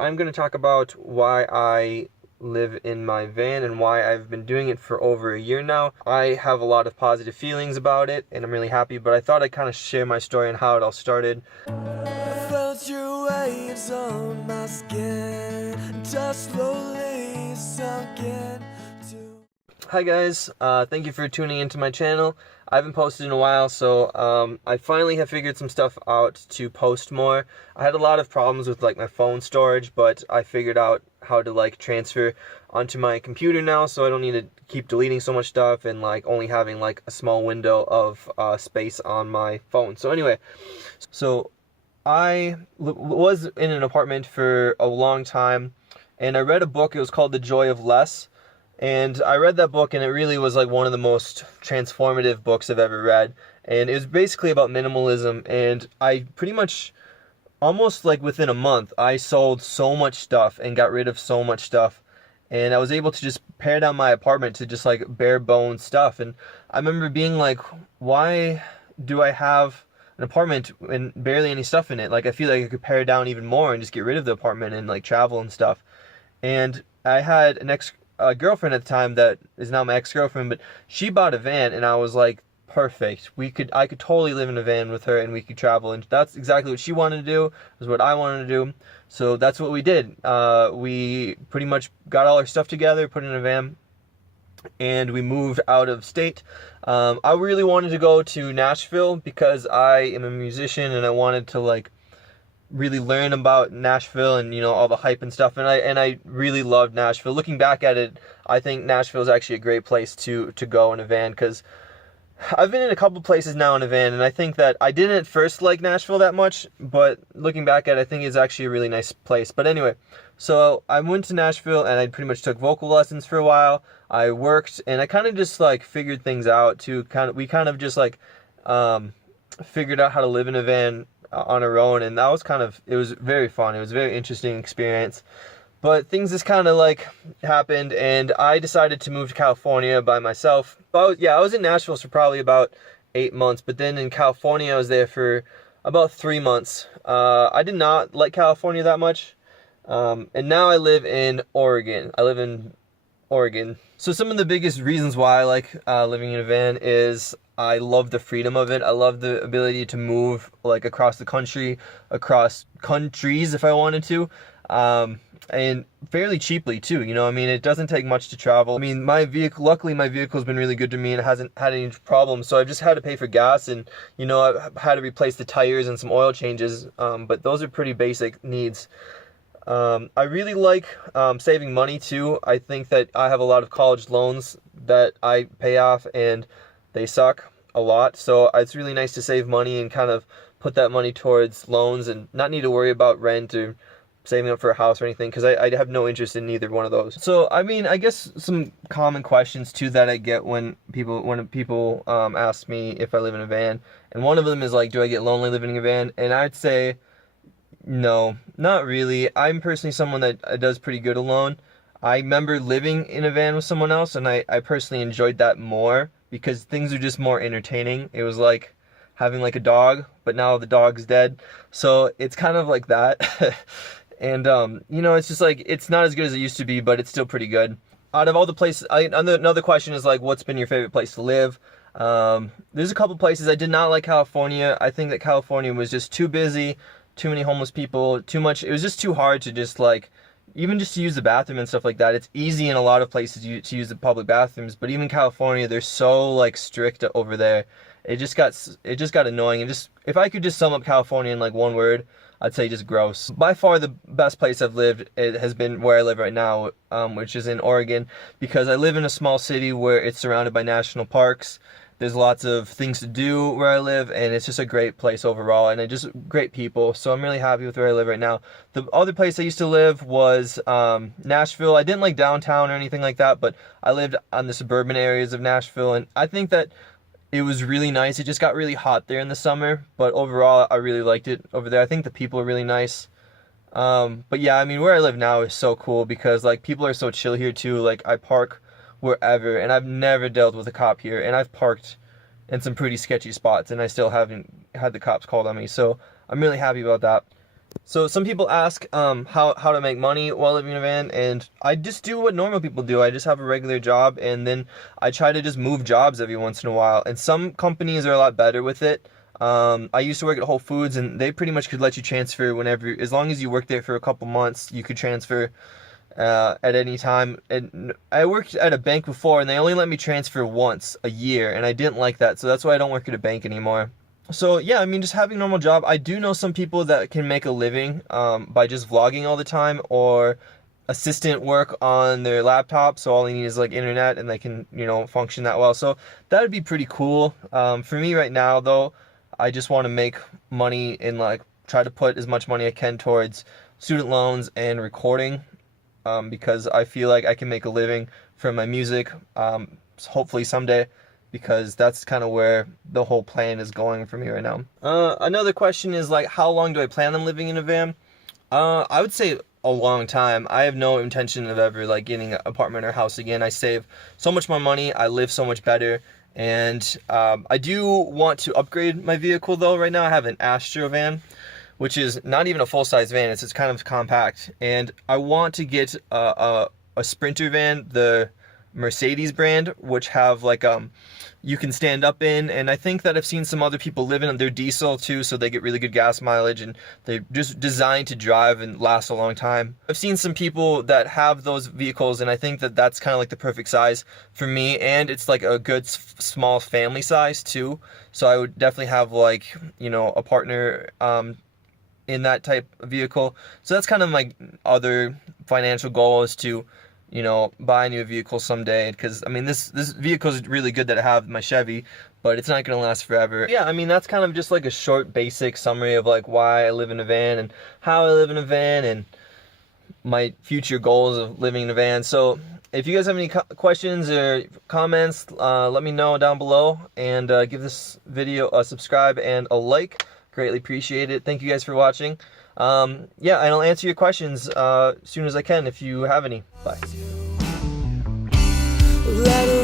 I'm going to talk about why I live in my van and why I've been doing it for over a year now. I have a lot of positive feelings about it and I'm really happy, but I thought I'd kind of share my story and how it all started. I felt your waves on my skin, just slowly sunk in. Hi guys, thank you for tuning into my channel. I haven't posted in a while, so I finally have figured some stuff out to post more. I had a lot of problems with like my phone storage, but I figured out how to like transfer onto my computer now, so I don't need to keep deleting so much stuff and like only having like a small window of space on my phone. So anyway, so I was in an apartment for a long time, and I read a book. It was called The Joy of Less. And I read that book, and it really was like one of the most transformative books I've ever read. And it was basically about minimalism, and I pretty much, almost like within a month, I sold so much stuff and got rid of so much stuff. And I was able to just pare down my apartment to just like bare bones stuff. And I remember being like, why do I have an apartment and barely any stuff in it? Like, I feel like I could pare down even more and just get rid of the apartment and like travel and stuff. And I had an girlfriend at the time that is now my ex-girlfriend, but she bought a van, and I was like, perfect. I could totally live in a van with her, and we could travel, and that's exactly what she wanted to do. Was what I wanted to do. So that's what we did. We pretty much got all our stuff together, put it in a van, and we moved out of state. I really wanted to go to Nashville because I am a musician, and I wanted to like really learn about Nashville and, you know, all the hype and stuff, and I really loved Nashville. Looking back at it, I think Nashville is actually a great place to go in a van, because I've been in a couple places now in a van, and I think that I didn't at first like Nashville that much, but looking back at it, I think it's actually a really nice place. But anyway, so I went to Nashville, and I pretty much took vocal lessons for a while. I worked, and I kind of just like figured things out to we kind of just like figured out how to live in a van on our own, and that was it was very fun. It was a very interesting experience. But things just kind of like happened, and I decided to move to California by myself. I was in Nashville for probably about 8 months, but then in California I was there for about 3 months. I did not like California that much, and now I live in Oregon. So some of the biggest reasons why I like living in a van is I love the freedom of it. I love the ability to move like across the country, across countries if I wanted to. And fairly cheaply too, you know. I mean, it doesn't take much to travel. I mean, luckily my vehicle's been really good to me and it hasn't had any problems, so I've just had to pay for gas, and, you know, I've had to replace the tires and some oil changes, but those are pretty basic needs. I really like saving money too. I think that I have a lot of college loans that I pay off, and they suck a lot, so it's really nice to save money and kind of put that money towards loans and not need to worry about rent or saving up for a house or anything, because I have no interest in either one of those. So I mean, I guess some common questions too that I get when people ask me if I live in a van, and one of them is like, do I get lonely living in a van? And I'd say no, not really. I'm personally someone that does pretty good alone. I remember living in a van with someone else, and I personally enjoyed that more because things are just more entertaining. It was like having like a dog, but now the dog's dead. So it's kind of like that. And, you know, it's just like, it's not as good as it used to be, but it's still pretty good. Out of all the places, another question is like, what's been your favorite place to live? There's a couple places. I did not like California. I think that California was just too busy, too many homeless people, too much. It was just too hard to just like, even just to use the bathroom and stuff like that. It's easy in a lot of places to use the public bathrooms, but even California, they're so like strict over there. It just got annoying. And just, if I could just sum up California in like one word, I'd say just gross. By far the best place I've lived, it has been where I live right now, which is in Oregon, because I live in a small city where it's surrounded by national parks. There's lots of things to do where I live, and it's just a great place overall, and just great people. So I'm really happy with where I live right now. The other place I used to live was Nashville. I didn't like downtown or anything like that, but I lived on the suburban areas of Nashville, and I think that it was really nice. It just got really hot there in the summer, but overall I really liked it over there. I think the people are really nice. But yeah, I mean, where I live now is so cool because like people are so chill here too. Like I park wherever, and I've never dealt with a cop here, and I've parked in some pretty sketchy spots, and I still haven't had the cops called on me, so I'm really happy about that. So some people ask how to make money while living in a van, and I just do what normal people do. I just have a regular job, and then I try to just move jobs every once in a while. And some companies are a lot better with it. I used to work at Whole Foods, and they pretty much could let you transfer whenever, as long as you worked there for a couple months, you could transfer at any time. And I worked at a bank before, and they only let me transfer once a year, and I didn't like that, so that's why I don't work at a bank anymore. So yeah, I mean, just having a normal job. I do know some people that can make a living by just vlogging all the time, or assistant work on their laptop, so all they need is like internet and they can, you know, function that well. So that would be pretty cool. For me right now though, I just want to make money and like try to put as much money I can towards student loans and recording, because I feel like I can make a living from my music, hopefully someday, because that's kind of where the whole plan is going for me right now. Another question is like, how long do I plan on living in a van? I would say a long time. I have no intention of ever like getting an apartment or house again. I save so much more money, I live so much better, and I do want to upgrade my vehicle though. Right now I have an Astro van, which is not even a full-size van. It's kind of compact, and I want to get a Sprinter van, the Mercedes brand, which have like you can stand up in, and I think that I've seen some other people live in them. They're diesel too, so they get really good gas mileage, and they're just designed to drive and last a long time. I've seen some people that have those vehicles, and I think that that's kind of like the perfect size for me, and it's like a good small family size too. So I would definitely have like, you know, a partner in that type of vehicle. So that's kind of my other financial goal, is to, you know, buy a new vehicle someday, because I mean this vehicle is really good that I have, my Chevy, but it's not gonna last forever. Yeah, I mean that's kind of just like a short basic summary of like why I live in a van and how I live in a van and my future goals of living in a van. So if you guys have any questions or comments, let me know down below, and give this video a subscribe and a like. Greatly appreciate it. Thank you guys for watching. Yeah, and I'll answer your questions as soon as I can if you have any. Bye. Let